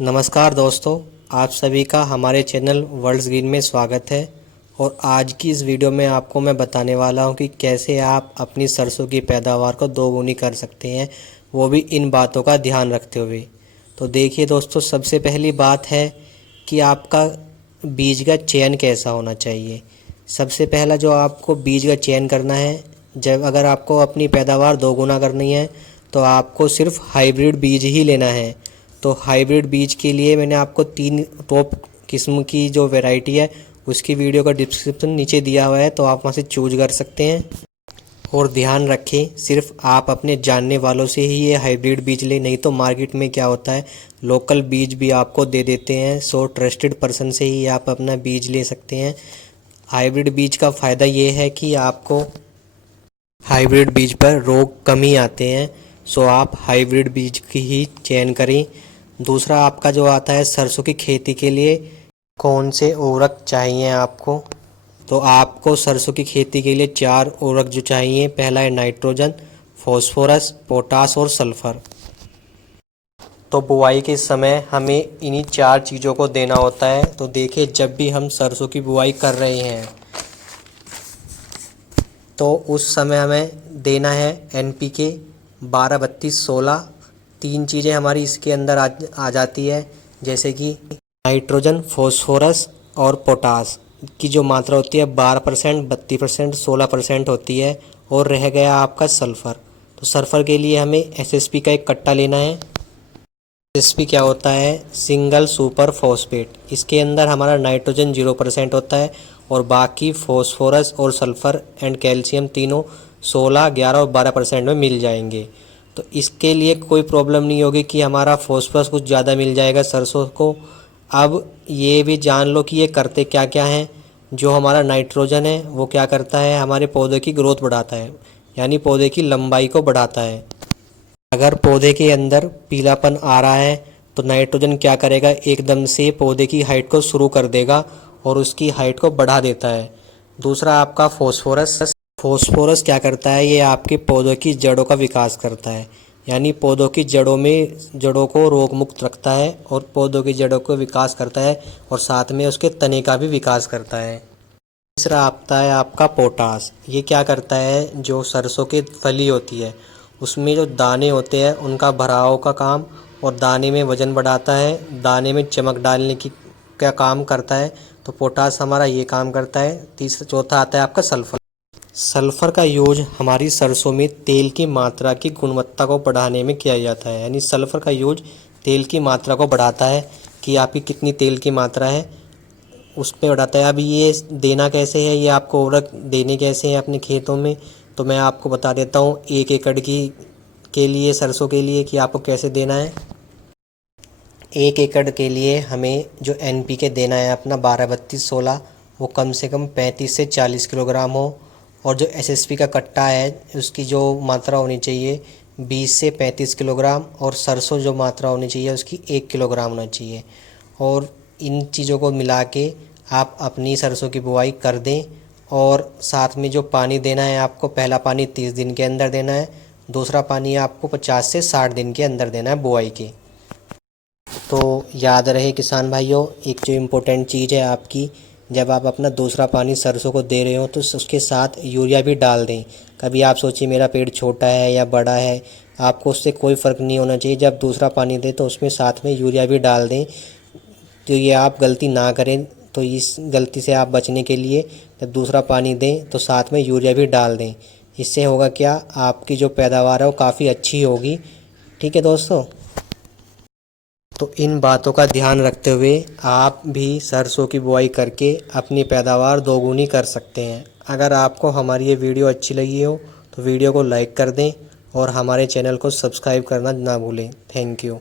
नमस्कार दोस्तों, आप सभी का हमारे चैनल वर्ल्ड्स ग्रीन में स्वागत है। और आज की इस वीडियो में आपको मैं बताने वाला हूं कि कैसे आप अपनी सरसों की पैदावार को दोगुनी कर सकते हैं, वो भी इन बातों का ध्यान रखते हुए। तो देखिए दोस्तों, सबसे पहली बात है कि आपका बीज का चयन कैसा होना चाहिए। सबसे पहला जो आपको बीज का चयन करना है, जब अगर आपको अपनी पैदावार दोगुना करनी है तो आपको सिर्फ हाइब्रिड बीज ही लेना है। तो हाइब्रिड बीज के लिए मैंने आपको 3 टॉप किस्म की जो वैरायटी है उसकी वीडियो का डिस्क्रिप्शन नीचे दिया हुआ है, तो आप वहां से चूज कर सकते हैं। और ध्यान रखें, सिर्फ आप अपने जानने वालों से ही ये हाइब्रिड बीज लें, नहीं तो मार्केट में क्या होता है, लोकल बीज भी आपको दे देते हैं। सो ट्रस्टेड पर्सन से ही आप अपना बीज ले सकते हैं। हाइब्रिड बीज का फ़ायदा ये है कि आपको हाइब्रिड बीज पर रोग कम ही आते हैं। सो आप हाइब्रिड बीज की ही चयन करें। दूसरा आपका जो आता है, सरसों की खेती के लिए कौन से उर्वरक चाहिए आपको। तो आपको सरसों की खेती के लिए 4 उर्वरक जो चाहिए, पहला है नाइट्रोजन, फॉस्फोरस, पोटास और सल्फर। तो बुआई के समय हमें इन्हीं 4 चीज़ों को देना होता है। तो देखिए, जब भी हम सरसों की बुआई कर रहे हैं तो उस समय हमें देना है NPK 12-32-16। 3 चीज़ें हमारी इसके अंदर आ जाती है, जैसे कि नाइट्रोजन, फॉस्फोरस और पोटास की जो मात्रा होती है 12%, 32%, 16% होती है। और रह गया आपका सल्फ़र। तो सल्फ़र के लिए हमें SSP का एक कट्टा लेना है। SSP क्या होता है, सिंगल सुपर फॉस्फेट। इसके अंदर हमारा नाइट्रोजन 0% होता है और बाकी फॉस्फोरस और सल्फ़र एंड कैल्शियम तीनों 16, 11 और 12% में मिल जाएंगे। तो इसके लिए कोई प्रॉब्लम नहीं होगी कि हमारा फॉस्फोरस कुछ ज़्यादा मिल जाएगा सरसों को। अब ये भी जान लो कि ये करते क्या क्या हैं। जो हमारा नाइट्रोजन है वो क्या करता है, हमारे पौधे की ग्रोथ बढ़ाता है, यानी पौधे की लंबाई को बढ़ाता है। अगर पौधे के अंदर पीलापन आ रहा है तो नाइट्रोजन क्या करेगा, एकदम से पौधे की हाइट को शुरू कर देगा और उसकी हाइट को बढ़ा देता है। दूसरा आपका फॉस्फोरस। फॉस्फोरस क्या करता है, ये आपके पौधों की जड़ों का विकास करता है, यानी पौधों की जड़ों को रोग मुक्त रखता है और पौधों की जड़ों को विकास करता है और साथ में उसके तने का भी विकास करता है। तीसरा आता है आपका पोटास। ये क्या करता है, जो सरसों की फली होती है उसमें जो दाने होते हैं उनका भराव का काम और दाने में वजन बढ़ाता है, दाने में चमक डालने की क्या काम करता है। तो पोटास हमारा ये काम करता है। चौथा आता है आपका सल्फर। सल्फ़र का यूज हमारी सरसों में तेल की मात्रा की गुणवत्ता को बढ़ाने में किया जाता है, यानी सल्फ़र का यूज तेल की मात्रा को बढ़ाता है कि आपकी कितनी तेल की मात्रा है उसमें बढ़ाता है। अभी ये देना कैसे है, ये आपको उर्वरक देने कैसे हैं अपने खेतों में, तो मैं आपको बता देता हूँ 1 एकड़ की के लिए सरसों के लिए कि आपको कैसे देना है। 1 एकड़ के लिए हमें जो NPK देना है अपना 12-32-16, वो कम से कम 35 से 40 किलोग्राम हो। और जो SSP का कट्टा है उसकी जो मात्रा होनी चाहिए 20 से 35 किलोग्राम, और सरसों जो मात्रा होनी चाहिए उसकी 1 किलोग्राम होना चाहिए। और इन चीज़ों को मिला के आप अपनी सरसों की बुआई कर दें। और साथ में जो पानी देना है आपको, पहला पानी 30 दिन के अंदर देना है, दूसरा पानी आपको 50 से 60 दिन के अंदर देना है बुआई के। तो याद रहे किसान भाइयों, एक जो इम्पोर्टेंट चीज़ है आपकी, जब आप अपना दूसरा पानी सरसों को दे रहे हो तो उसके साथ यूरिया भी डाल दें। कभी आप सोचिए मेरा पेड़ छोटा है या बड़ा है, आपको उससे कोई फ़र्क नहीं होना चाहिए। जब दूसरा पानी दें तो उसमें साथ में यूरिया भी डाल दें। तो ये आप गलती ना करें। तो इस गलती से आप बचने के लिए जब दूसरा पानी दें तो साथ में यूरिया भी डाल दें। इससे होगा क्या, आपकी जो पैदावार है वो काफ़ी अच्छी होगी। ठीक है दोस्तों, तो इन बातों का ध्यान रखते हुए आप भी सरसों की बुआई करके अपनी पैदावार दोगुनी कर सकते हैं। अगर आपको हमारी ये वीडियो अच्छी लगी हो तो वीडियो को लाइक कर दें और हमारे चैनल को सब्सक्राइब करना ना भूलें। Thank you.